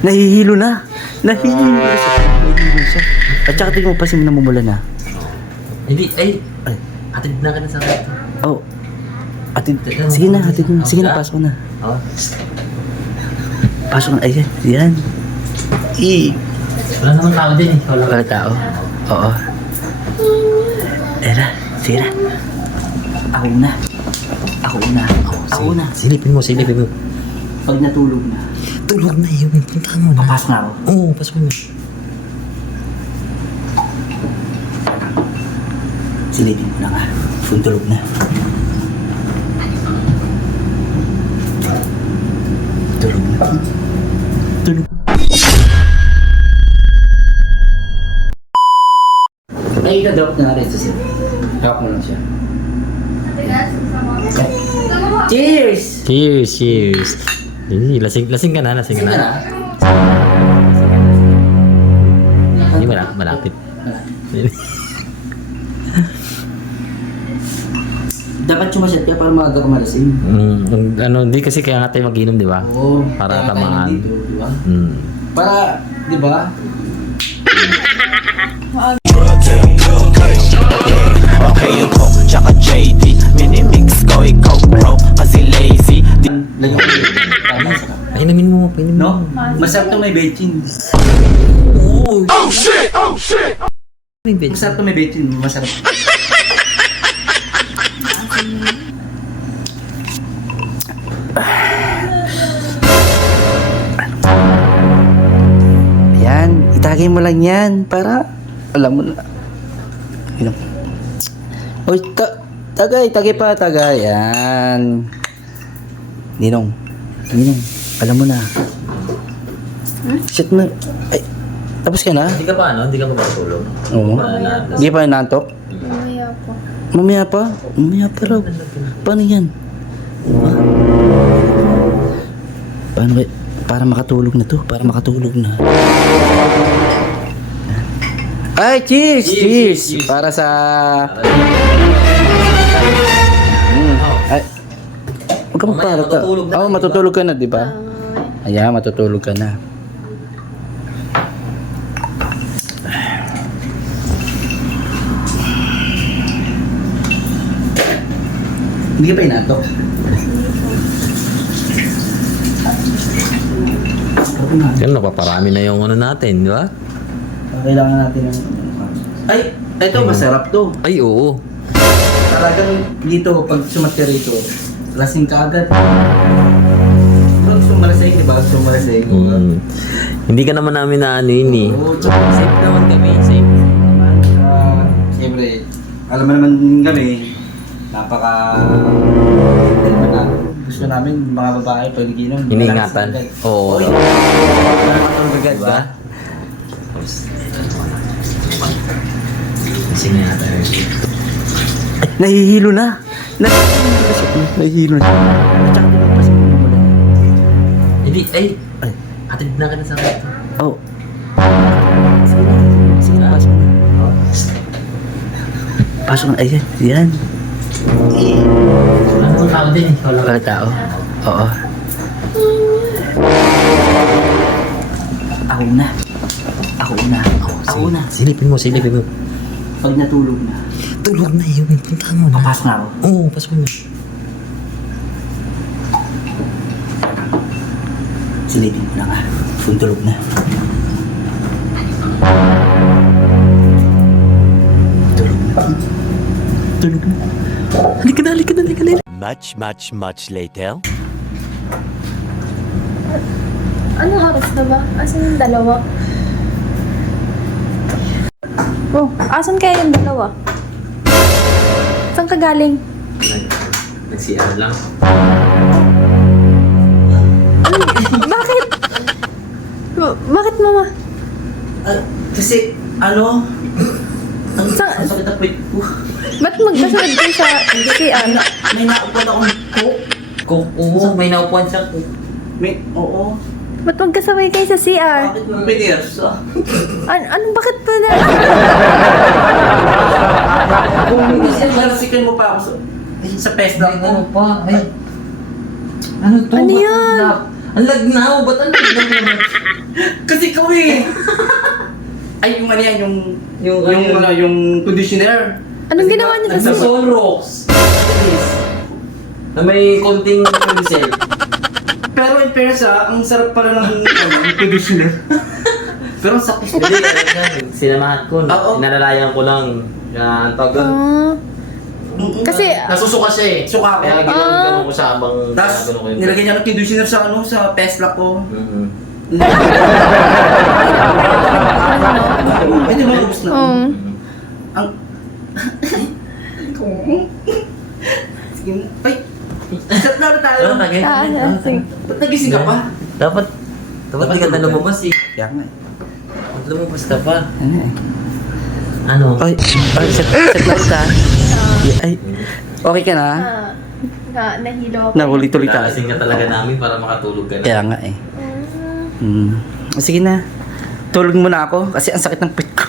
Nahihilo na. Nahihilo siya. Nahihilo siya. At saka tingin mo pa siya namumula na. Hindi, ay. Atid na ka na sa akin. Oh. Atid. Sige na, atid na. Sige na, pasok na. Oo. Pasok na. Ayan. Yan. Wala naman tao din eh. Wala tao. Oo. Era. Sige na. Ako na. Ako na. Silipin mo. Pag natulog na. Tulog na yun. Punta mo na. Papasok na ako. Oo, pasok mo. Silipin mo na nga. Full tulog na. Tulog na. Tulog. Ay, ika-drop na rin siya. Drop mo lang siya. Cheers! Cheers. Lasing ka na. Sige na. Hindi malapit. Dapat sumasyat ka para maaga ka malasing. Hindi kasi kaya nga tayo mag-inom, di ba? Oo. Para kaya tayo tamaan. nandito, di ba? Mm. Para, di ba? Okay yung Coke, tsaka JD Minimix ko, ikaw bro, kasi lazy. Lagyan ko yun. Tama, sarap. Painamin mo. No? Masarap to may bechin. Oh shit! Masarap to may bechin. Masarap. Ayan, itagay mo lang yan para alam mo na. Inom. Uy, tagay pa. Ayan. Ninong, alam mo na. Shit na. Ay, tapos ka na? Hindi ka pa matulog? Oo. Hindi pa nantok? Mamaya po. Mamaya pa raw. Paano yan? Ha? Paano kaya? Para makatulog na to. Ay, cheers! Para sa... Ay, huwag ka magpara. Matutulog ka na, di ba? Ayan, matutulog ka na. Hindi ka pa inatok? Yan, napaparami na yung natin, di ba? Kailangan natin ng... Ay, ito masarap to. Ay, oo. Talagang dito, pag sumat ka rito, lasing ka agad. Pag sumalasing, di ba? Sumalasing. Hindi ka naman namin na yun eh. Oo, Safe naman kami, safe. Siyempre, alam mo naman kami, napaka... Gusto namin mga babae pag iginom. Iniingatan. Oo. Nakakatulog agad ba? Kasi nga tayo. Nahihilo na. Nahihilo na. At saka tingin pa siya namumula na. Hindi, ay. Atid na ka na sa akin. Oh. Sige na, pasok na. Pasok na, ayan. Yan. Wala naman tao din eh. Wala tao. Oo. Ako na. Silipin mo. Pag natulog na, Tulog na yun. Punta mo na. papasok na ako. Oo, pasok mo na. Silipin mo na nga. Full tulog na. Tulog na. Halika na. Much later. Anong oras na ba? Asan yung dalawa? Oh, asan kaya yung dalawa? Saan ka galing? Nag-CR lang. Bakit? Bakit, mama? Kasi, ano? Ang Sa- sakit ang pwede ko. Ba't magkasunod kayo sa CR? May naupan akong coke. Oo, may naupuan siya. Oo. Ba't magkasabay kayo sa CR? Bakit mo pinirsa? Anong bakit pa na? Kasi marasikan mo pa ako sa pesta ko. pa? Ay. Ano to? Ano yan? Ang lagnaw, ba't ang lagnaw? Kasi ikaw eh. Ay, yung ano yan, yung conditioner. Anong ginawa niyo Sa kasi? Solrox. Na may konting pincel. Pero in fairness ang sarap pala ng conditioner. Pero ang sakit. Hindi, sinamahan ko. Oo. Nalalayan ko lang. Yan, tawag doon. Kasi, Nasusuka siya eh. Suka ako. Kaya gano'n ko siya habang Tapos, gano'n ko yun. nilagyan niya ng conditioner sa sa Pesla ko. Mhm. Ay, di ba, ubus na. Ang... Sige na. Ay! Shut na tayo. Ano, tagay? sige. Ba't nagising ka pa? Dapat di ka na lumabas eh. Kaya nga eh. Ba't lumabas ka pa? Ano eh? Ano? Ay, set na kita. Ay, okay ka na? Nahilo ako. Nahuli tuloy tayo. Lalasing ka talaga namin para makatulog ka na. Kaya nga eh. Sige na. Tulog muna ako kasi ang sakit ng pit ko.